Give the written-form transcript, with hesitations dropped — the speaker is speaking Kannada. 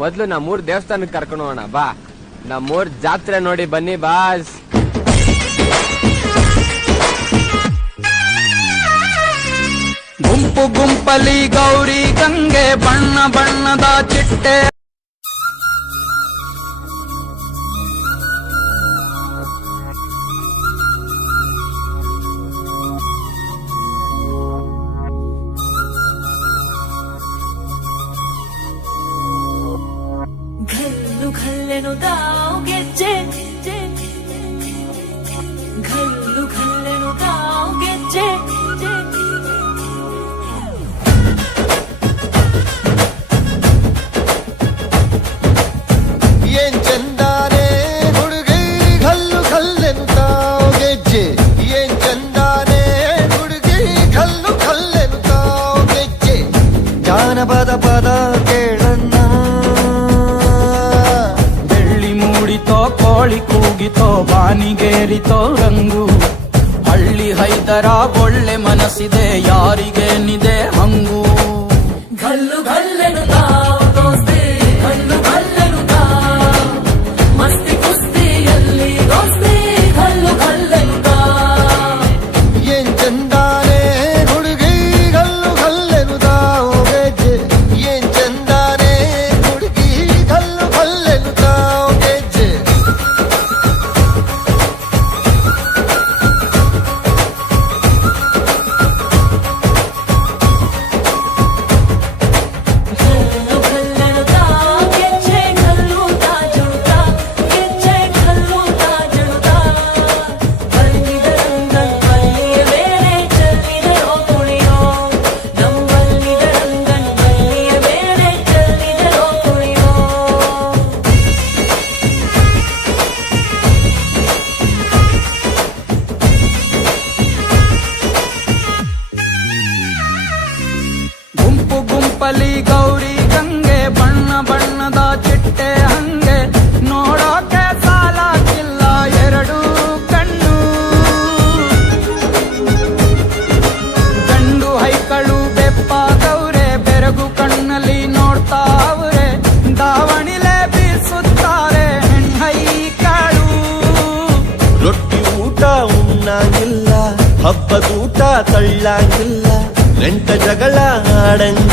ಮೊದ್ಲು ನಮ್ಮೂರ್ ದೇವಸ್ಥಾನಕ್ಕೆ ಕರ್ಕೊಂಡು ಹೋಗೋಣ ಬಾ. ನಮ್ಮೂರ್ ಜಾತ್ರೆ ನೋಡಿ ಬನ್ನಿ ಬಾಸ್. ಗುಂಪು ಗುಂಪಲಿ ಗೌರಿ ಗಂಗೆ ಬಣ್ಣ ಬಣ್ಣದ ಚಿಟ್ಟೆ. ಘಲ್ಲು ಘಲ್ಲೆನು ತಾವು ಗೆಜ್ಜೆ, ಘಲ್ಲು ಘಲ್ಲೆನು ತಾವು ಗೆಜ್ಜೆ. ಏನ್ ಚಂದಾನೆ ಹುಡುಗಿ ಘಲ್ಲು ಘಲ್ಲೆನು ತಾವು ಗೆಜ್ಜೆ. ಏನ್ ಚಂದಾನೆ ಹುಡುಗಿ ಘಲ್ಲು ಘಲ್ಲೆನು ತಾವು ಗೆಜ್ಜೆ. ಜಾನಪದ ಪದ ಕೇಳನ್ನ ಮೂಡಿತೋ ಕೋಳಿ ಕೂಗಿತೋ ಬಾನಿಗೇರಿತೋ ರಂಗು. ಹಳ್ಳಿ ಹೈದರ ಒಳ್ಳೆ ಮನಸ್ಸಿದೆ ಯಾರಿಗೇನಿದೆ ಹಂಗು. ಘಲ್ಲು ಘಲ್ಲೆನು ತಾವು ದೋಸ್ತಿ, ಘಲ್ಲು ಘಲ್ಲೆನು ತಾವು ಮಸ್ತಿ ಕುಸ್ತಿಯಲ್ಲಿ ದೋಸ್ತಿ, ಘಲ್ಲು ಘಲ್ಲೆನು ತಾವು. ಏನ್ ಚಂದಾನೆ ಹುಡುಗಿ ಘಲ್ಲು ಘಲ್ಲೆನು ತಾವು ಗೆಜ್ಜೆ. ಏನ್ ಚಂದಾನೆ ಹುಡುಗಿ ಘಲ್ಲು ಘಲ್ಲೆನು ತಾವು ಗೆಜ್ಜೆ. ಘಲ್ಲು ಘಲ್ಲೆನು ತಾವು ಗೆಜ್ಜೆ, ಘಲ್ಲು ತಾಜುಳುತ ಗೆಜ್ಜೆ, ಘಲ್ಲು ತಾಜುಳುತ. ಬಲ್ಲಿದ ರಂಗನ್ ಬಲ್ಲಿಯ ಬೇರೆ ಚೆಲ್ಲಿದರೋ ಕುಣಿಯೋ, ನಮ್ಮಲ್ಲಿದ ರಂಗನ್ ಬಲ್ಲಿಯ ಬೇರೆ ಚೆಲ್ಲಿದರೋ ಕುಣಿಯೋ. ಗುಂಪು ಗುಂಪಲಿ ಗೌರಿ ಗಂಗೆ ಬಣ್ಣ ಬಣ್ಣದ ಚಿಟ್ಟೆ ಹಂಗೆ. ನೋಡೋಕೆ ಸಾಲಾಗಿಲ್ಲ ಎರಡು ಕಣ್ಣು. ಗಂಡು ಹೈಕಳು ಬೆಪ್ಪಾದವ್ರೆ ಬೆರಗು ಕಣ್ಣಲ್ಲಿ ನೋಡ್ತಾವ್ರೆ. ದಾವಣಿಲೆ ಬೀಸುತ್ತಾರೆ ಹೆಣ್ಣೈಕಳು. ರೊಟ್ಟಿ ಊಟ ಉಣ್ಣಂಗಿಲ್ಲ, ಹಬ್ಬದೂಟ ತಳ್ಳಂಗಿಲ್ಲ, ನೆಂಟ ಜಗಳ ಆಡಂಗಿಲ್ಲ.